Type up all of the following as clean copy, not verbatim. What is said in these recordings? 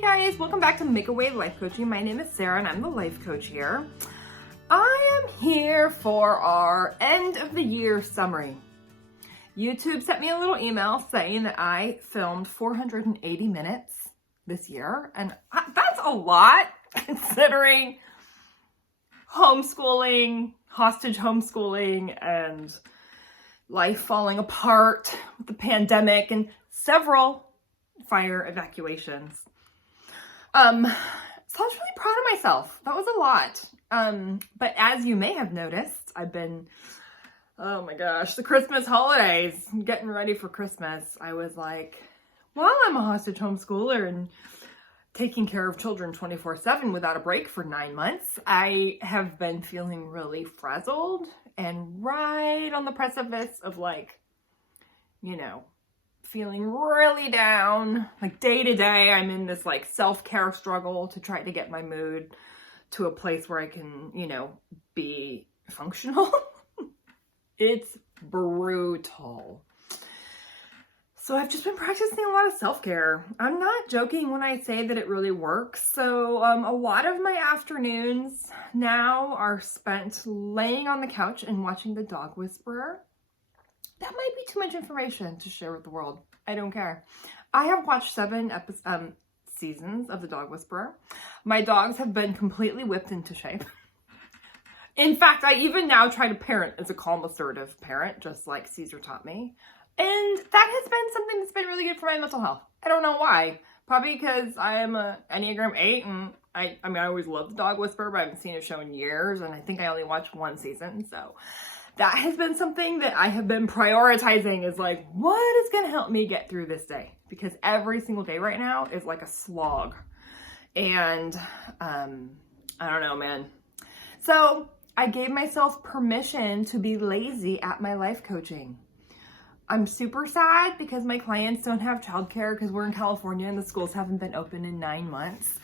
Hey guys, welcome back to Make a Way Life Coaching. My name is Sarah and I'm the life coach here. I am here for our end of the year summary. YouTube sent me a little email saying that I filmed 480 minutes this year, and that's a lot considering homeschooling, hostage homeschooling, and life falling apart with the pandemic and several fire evacuations. So I was really proud of myself. That was a lot. But as you may have noticed, I've been, oh my gosh, the Christmas holidays, getting ready for Christmas. I was like, well, I'm a hostage homeschooler and taking care of children 24/7 without a break for 9 months. I have been feeling really frazzled and right on the precipice of feeling really down. Like day to day, I'm in this self-care struggle to try to get my mood to a place where I can, be functional. It's brutal. So I've just been practicing a lot of self-care. I'm not joking when I say that it really works. So a lot of my afternoons now are spent laying on the couch and watching The Dog Whisperer. That might be too much information to share with the world. I don't care. I have watched 7 seasons of The Dog Whisperer. My dogs have been completely whipped into shape. In fact, I even now try to parent as a calm, assertive parent, just like Caesar taught me. And that has been something that's been really good for my mental health. I don't know why. Probably because I am an Enneagram 8, and I always loved The Dog Whisperer, but I haven't seen a show in years, and I think I only watched 1 season, so that has been something that I have been prioritizing, is what is going to help me get through this day? Because every single day right now is like a slog. And I don't know, man. So I gave myself permission to be lazy at my life coaching. I'm super sad because my clients don't have childcare because we're in California and the schools haven't been open in 9 months.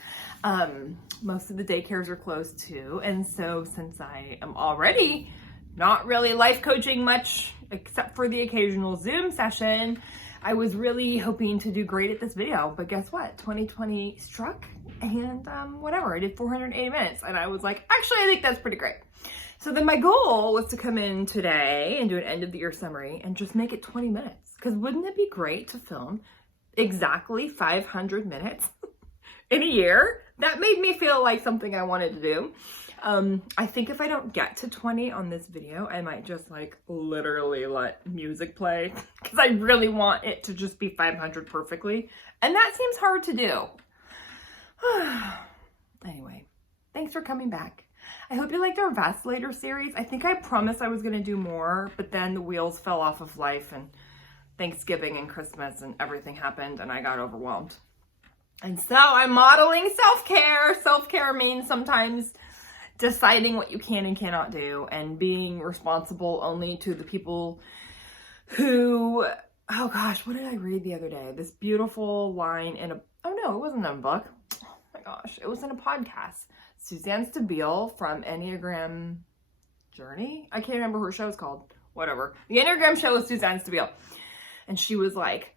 Most of the daycares are closed too. And so since I am already not really life coaching much, except for the occasional Zoom session, I was really hoping to do great at this video. But guess what? 2020 struck and whatever. I did 480 minutes and I was like, actually, I think that's pretty great. So then my goal was to come in today and do an end of the year summary and just make it 20 minutes. Because wouldn't it be great to film exactly 500 minutes in a year? That made me feel like something I wanted to do. I think if I don't get to 20 on this video, I might just literally let music play because I really want it to just be 500 perfectly. And that seems hard to do. Anyway, thanks for coming back. I hope you liked our Vacillator series. I think I promised I was going to do more, but then the wheels fell off of life and Thanksgiving and Christmas and everything happened and I got overwhelmed. And so I'm modeling self-care. Self-care means sometimes deciding what you can and cannot do and being responsible only to the people who, oh gosh, what did I read the other day? This beautiful line in a, oh no, it wasn't in a book. Oh my gosh, it was in a podcast. Suzanne Stabile from Enneagram Journey. I can't remember her show is called. Whatever. The Enneagram show is Suzanne Stabile. And she was like,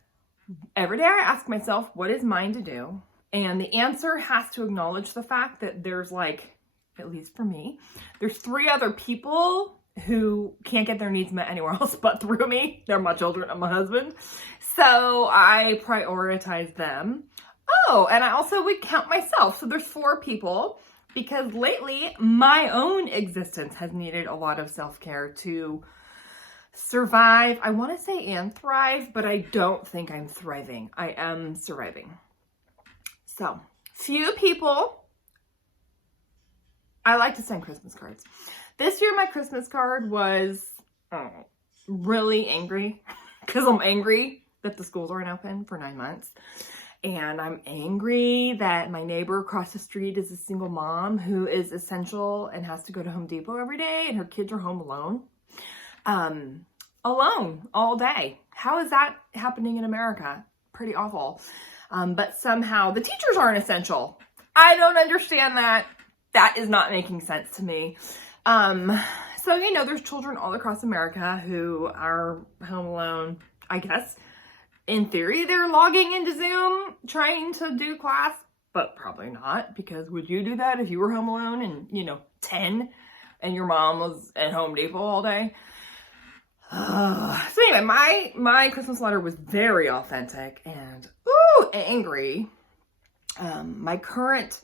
every day I ask myself, what is mine to do? And the answer has to acknowledge the fact that there's at least for me, there's 3 other people who can't get their needs met anywhere else but through me. They're my children and my husband. So I prioritize them. Oh, and I also would count myself. So there's 4 people. Because lately, my own existence has needed a lot of self-care to survive. I want to say and thrive, but I don't think I'm thriving. I am surviving. So, few people. I like to send Christmas cards. This year, my Christmas card was really angry because I'm angry that the schools aren't open for 9 months. And I'm angry that my neighbor across the street is a single mom who is essential and has to go to Home Depot every day and her kids are home alone. Alone all day. How is that happening in America? Pretty awful. But somehow the teachers aren't essential. I don't understand that. That is not making sense to me. So, there's children all across America who are home alone, I guess. In theory, they're logging into Zoom, trying to do class but probably not, because would you do that if you were home alone and, 10 and your mom was at Home Depot all day? So anyway, my Christmas letter was very authentic and angry. My current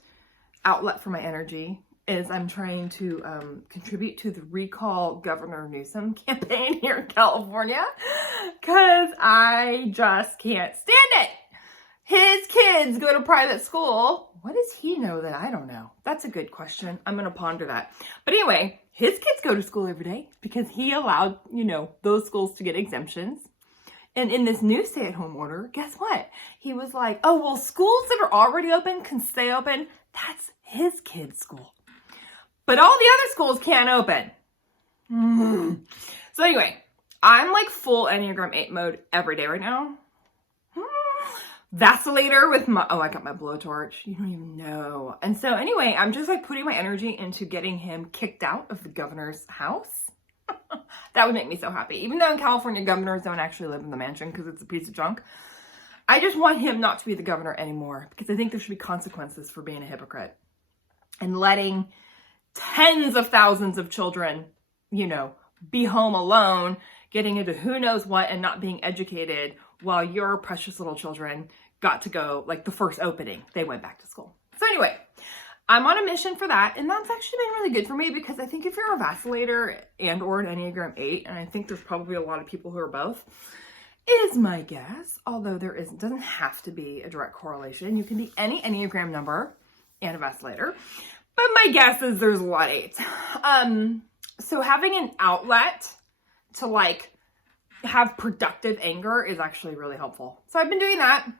outlet for my energy is I'm trying to contribute to the Recall Governor Newsom campaign here in California, because I just can't stand it. His kids go to private school. What does he know that I don't know? That's a good question. I'm going to ponder that. But anyway, his kids go to school every day because he allowed, those schools to get exemptions. And in this new stay-at-home order, guess what? He was like, oh, well, schools that are already open can stay open. That's his kid's school. But all the other schools can't open. So anyway, I'm like full Enneagram 8 mode every day right now. Vacillator with I got my blowtorch. You don't even know. And so anyway, I'm just like putting my energy into getting him kicked out of the governor's house. That would make me so happy. Even though in California, governors don't actually live in the mansion because it's a piece of junk. I just want him not to be the governor anymore, because I think there should be consequences for being a hypocrite and letting tens of thousands of children, be home alone, getting into who knows what and not being educated, while your precious little children got to go, like the first opening, they went back to school. So anyway, I'm on a mission for that, and that's actually been really good for me, because I think if you're a vacillator and or an Enneagram 8, and I think there's probably a lot of people who are both, is my guess, although doesn't have to be a direct correlation. You can be any Enneagram number and a vacillator, but my guess is there's a lot of 8s. So having an outlet to like have productive anger is actually really helpful. So I've been doing that.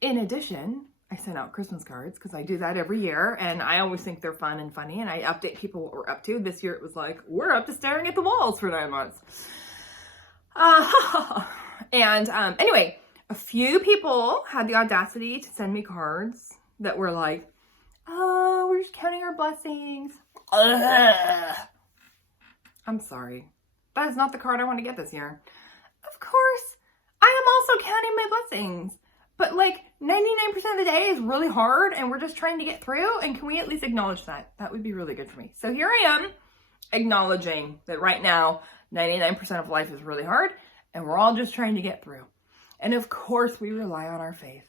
In addition, I sent out Christmas cards because I do that every year, and I always think they're fun and funny, and I update people what we're up to. This year it was like, we're up to staring at the walls for 9 months. Anyway, a few people had the audacity to send me cards that were like, oh, we're just counting our blessings. Ugh. I'm sorry. That is not the card I want to get this year. Of course, I am also counting my blessings. But like 99% of the day is really hard, and we're just trying to get through. And can we at least acknowledge that? That would be really good for me. So here I am, acknowledging that right now, 99% of life is really hard, and we're all just trying to get through. And of course, we rely on our faith.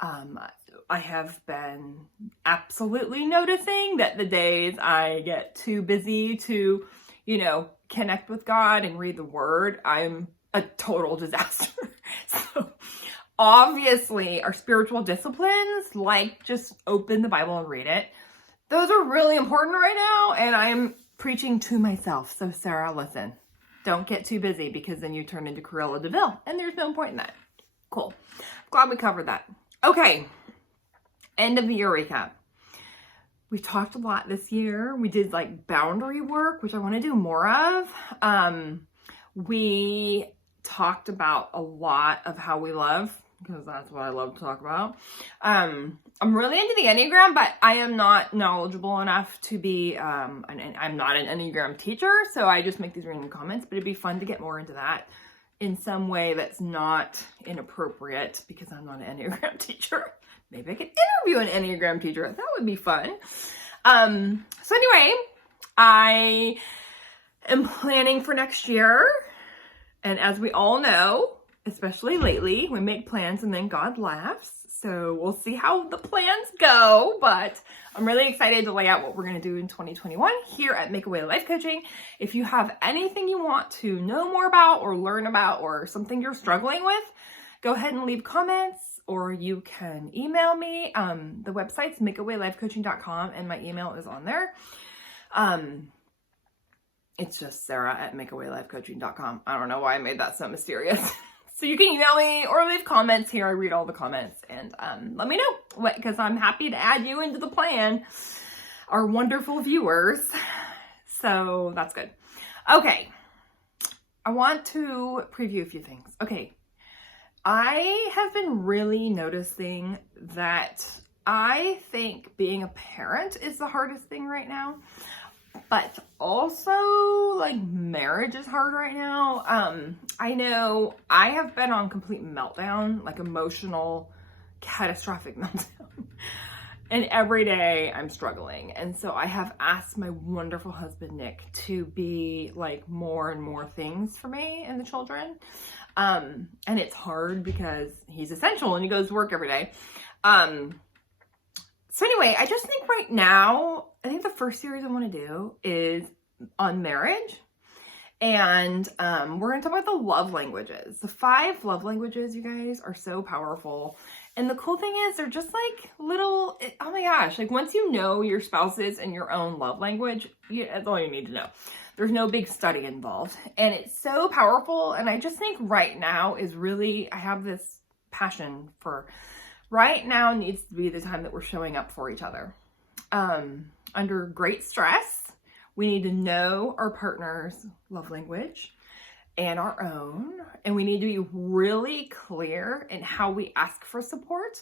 I have been absolutely noticing that the days I get too busy to, connect with God and read the word, I'm a total disaster. So obviously our spiritual disciplines, like just open the Bible and read it, those are really important right now, and I'm preaching to myself. So Sarah, listen, don't get too busy, because then you turn into Cruella DeVille, and there's no point in that. Cool. Glad we covered that. Okay. End of the year recap. We talked a lot this year. We did like boundary work, which I want to do more of. We talked about a lot of how we love, because that's what I love to talk about. I'm really into the Enneagram, but I am not knowledgeable enough to be, I'm not an Enneagram teacher, so I just make these random comments, but it'd be fun to get more into that in some way that's not inappropriate, because I'm not an Enneagram teacher. Maybe I could interview an Enneagram teacher. That would be fun. So anyway, I am planning for next year. And as we all know, especially lately, we make plans and then God laughs. So we'll see how the plans go. But I'm really excited to lay out what we're going to do in 2021 here at Make Away Life Coaching. If you have anything you want to know more about or learn about, or something you're struggling with, go ahead and leave comments, or you can email me. The website's makeawaylifecoaching.com, and my email is on there. It's just Sarah at makeawaylifecoaching.com. I don't know why I made that so mysterious. So you can email me or leave comments here. I read all the comments, and let me know, because I'm happy to add you into the plan, our wonderful viewers. So that's good. Okay. I want to preview a few things. Okay. I have been really noticing that I think being a parent is the hardest thing right now, but also like marriage is hard right now. I know I have been on complete meltdown, like emotional catastrophic meltdown. And every day I'm struggling. And so I have asked my wonderful husband, Nick, to be like more and more things for me and the children. And it's hard because he's essential and he goes to work every day. So anyway, I just think right now, I think the first series I want to do is on marriage. And we're going to talk about the love languages. The 5 love languages, you guys, are so powerful. And the cool thing is they're just like little, oh my gosh, like once you know your spouse's and your own love language, that's all you need to know. There's no big study involved. And it's so powerful. And I just think right now is really, I have this passion for right now needs to be the time that we're showing up for each other. Under great stress, we need to know our partner's love language and our own, and we need to be really clear in how we ask for support.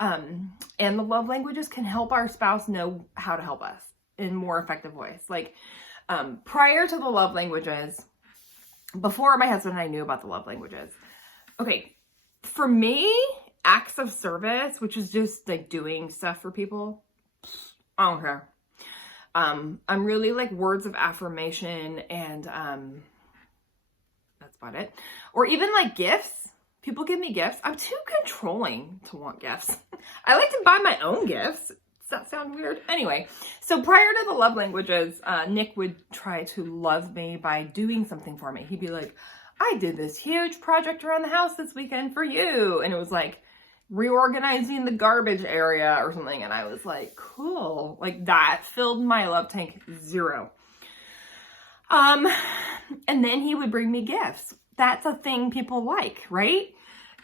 And the love languages can help our spouse know how to help us in more effective ways. Like prior to the love languages, before my husband and I knew about the love languages, okay, for me, acts of service, which is just like doing stuff for people, I don't care. I'm really like words of affirmation and that's about it. Or even like gifts. People give me gifts. I'm too controlling to want gifts. I like to buy my own gifts. Does that sound weird? Anyway, so prior to the love languages, Nick would try to love me by doing something for me. He'd be like, I did this huge project around the house this weekend for you. And it was like, reorganizing the garbage area or something. And I was like, cool. Like that filled my love tank 0. And then he would bring me gifts. That's a thing people like, right?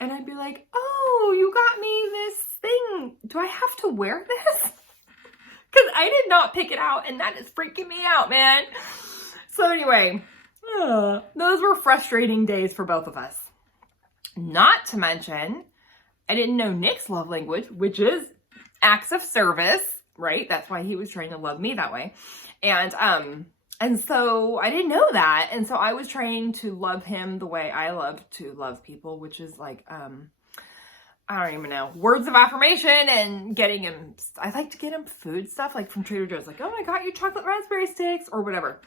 And I'd be like, oh, you got me this thing. Do I have to wear this? Because I did not pick it out and that is freaking me out, man. So anyway, those were frustrating days for both of us. Not to mention, I didn't know Nick's love language, which is acts of service, right? That's why he was trying to love me that way. And so I didn't know that. And so I was trying to love him the way I love to love people, which is like, I don't even know, words of affirmation and getting him, I like to get him food stuff like from Trader Joe's, like, oh, I got you chocolate raspberry sticks or whatever.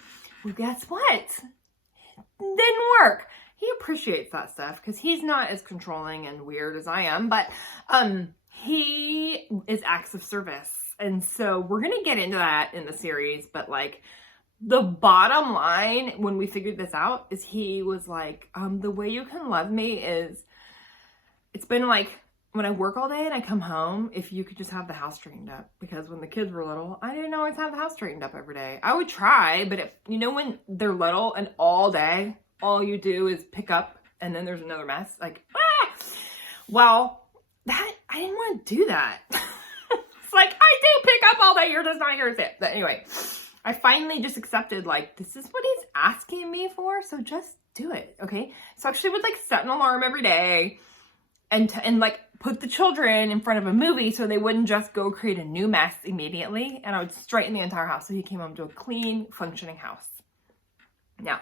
Well, guess what? It didn't work. He appreciates that stuff because he's not as controlling and weird as I am, but he is acts of service. And so we're going to get into that in the series, but like the bottom line when we figured this out is he was like, the way you can love me is, it's been like when I work all day and I come home, if you could just have the house straightened up, because when the kids were little, I didn't always have the house straightened up every day. I would try, but if, you know, when they're little and all day, all you do is pick up and then there's another mess. Like, well, that, I didn't want to do that. It's like, I do pick up all day. You're just not here to sit. But anyway, I finally just accepted, like, this is what he's asking me for. So just do it. Okay. So I actually would like set an alarm every day and like put the children in front of a movie so they wouldn't just go create a new mess immediately. And I would straighten the entire house so he came home to a clean, functioning house. Now,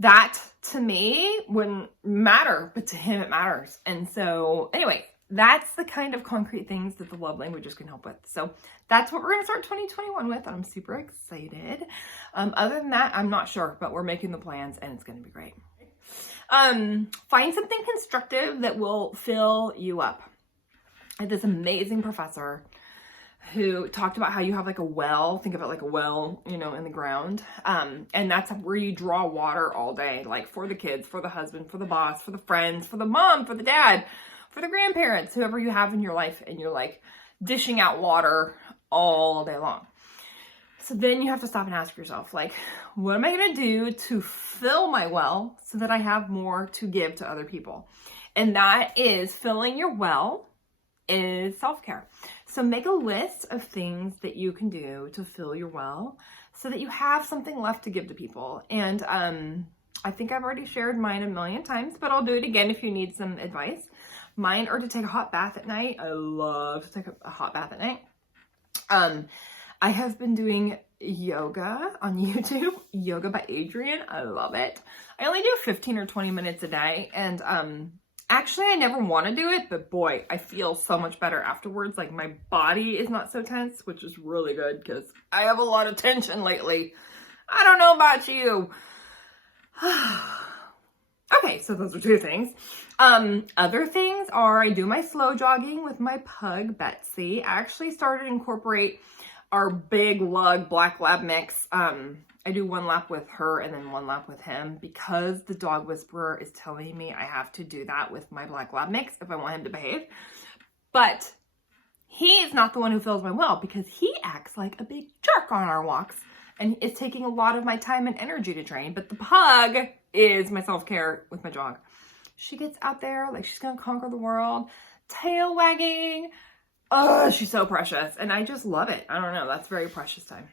that to me wouldn't matter, but to him it matters. And so anyway, that's the kind of concrete things that the love languages can help with. So that's what we're going to start 2021 with. And I'm super excited. Other than that, I'm not sure, but we're making the plans and it's going to be great. Find something constructive that will fill you up. I had this amazing professor who talked about how you have like a well, think of it like a well, you know, in the ground. And that's where you draw water all day, like for the kids, for the husband, for the boss, for the friends, for the mom, for the dad, for the grandparents, whoever you have in your life, and you're like dishing out water all day long. So then you have to stop and ask yourself, like, what am I going to do to fill my well so that I have more to give to other people? And that is filling your well is self-care. So make a list of things that you can do to fill your well so that you have something left to give to people. And I think I've already shared mine a million times, but I'll do it again if you need some advice. Mine are to take a hot bath at night. I love to take a hot bath at night. I have been doing yoga on YouTube, Yoga by Adriene. I love it. I only do 15 or 20 minutes a day. And Actually, I never want to do it, but boy, I feel so much better afterwards. Like my body is not so tense, which is really good because I have a lot of tension lately. I don't know about you. Okay, so those are two things. Other things are I do my slow jogging with my pug, Betsy. I actually started to incorporate our big lug black lab mix. I do 1 lap with her and then 1 lap with him because the dog whisperer is telling me I have to do that with my black lab mix if I want him to behave. But he is not the one who fills my well because he acts like a big jerk on our walks and it's taking a lot of my time and energy to train. But the pug is my self-care with my dog. She gets out there like she's gonna conquer the world, tail wagging. Oh, she's so precious and I just love it. I don't know, that's very precious time.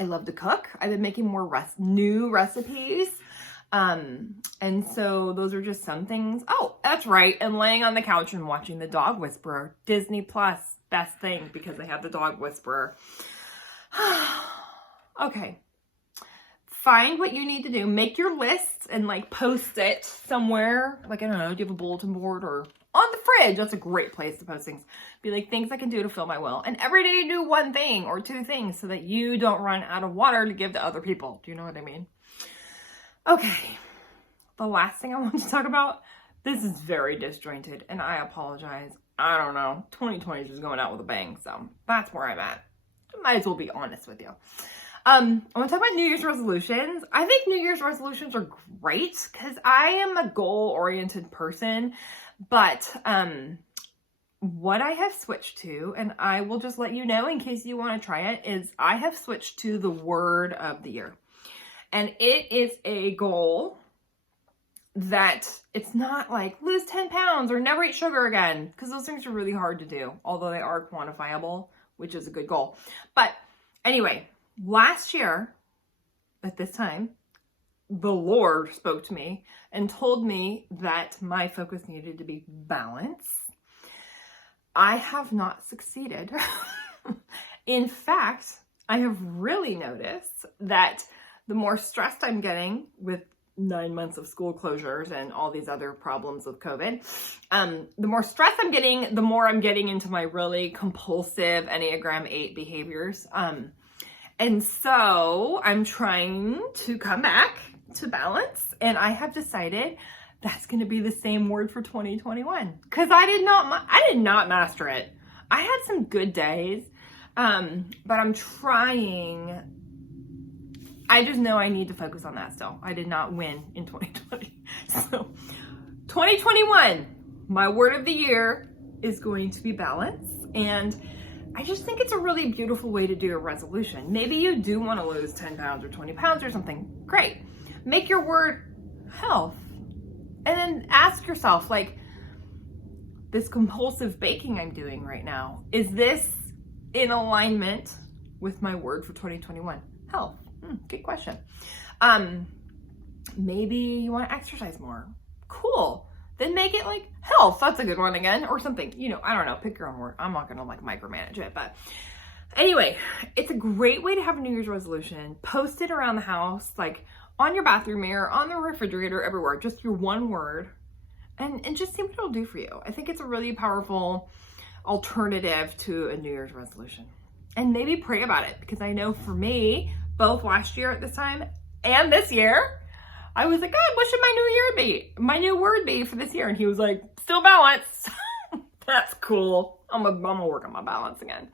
I love to cook. I've been making more new recipes. And so those are just some things. Oh, that's right. And laying on the couch and watching the dog whisperer. Disney Plus, best thing because they have the dog whisperer. Okay. Find what you need to do. Make your lists and like post it somewhere. Like, I don't know, do you have a bulletin board or on the fridge? That's a great place to post things. Be like, things I can do to fill my will. And every day do 1 thing or 2 things so that you don't run out of water to give to other people. Do you know what I mean? Okay. The last thing I want to talk about, this is very disjointed and I apologize. I don't know. 2020 is just going out with a bang. So that's where I'm at. Might as well be honest with you. I want to talk about New Year's resolutions. I think New Year's resolutions are great because I am a goal-oriented person, but what I have switched to, and I will just let you know in case you want to try it, is I have switched to the word of the year. And it is a goal that it's not like lose 10 pounds or never eat sugar again, because those things are really hard to do, although they are quantifiable, which is a good goal. But anyway, last year at this time, the Lord spoke to me and told me that my focus needed to be balance. I have not succeeded. In fact, I have really noticed that the more stressed I'm getting with 9 months of school closures and all these other problems with COVID, the more stress I'm getting, the more I'm getting into my really compulsive Enneagram 8 behaviors. And so I'm trying to come back to balance, and I have decided that's going to be the same word for 2021 because I did not master it. I had some good days, but I'm trying. I just know I need to focus on that still. I did not win in 2020. So 2021, my word of the year is going to be balance. And I just think it's a really beautiful way to do a resolution. Maybe you do want to lose 10 pounds or 20 pounds or something. Great. Make your word health. And then ask yourself, like, this compulsive baking I'm doing right now, is this in alignment with my word for 2021? Health. Good question. Maybe you want to exercise more. Cool. Then make it like health. That's a good one again, or something. You know, I don't know. Pick your own word. I'm not going to like micromanage it, but anyway, it's a great way to have a New Year's resolution. Post it around the house, like on your bathroom mirror, on the refrigerator, everywhere. Just your one word, and just see what it'll do for you. I think it's a really powerful alternative to a New Year's resolution. And maybe pray about it, because I know for me, both last year at this time and this year, I was like, God, what should my new year be? My new word be for this year? And he was like, still balance. That's cool. I'm gonna work on my balance again.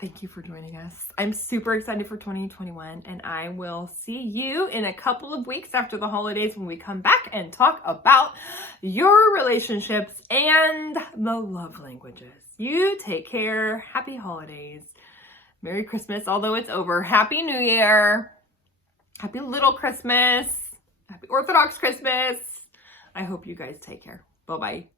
Thank you for joining us. I'm super excited for 2021, and I will see you in a couple of weeks after the holidays when we come back and talk about your relationships and the love languages. You take care. Happy holidays. Merry Christmas, although it's over. Happy New Year. Happy Little Christmas. Happy Orthodox Christmas. I hope you guys take care. Bye-bye.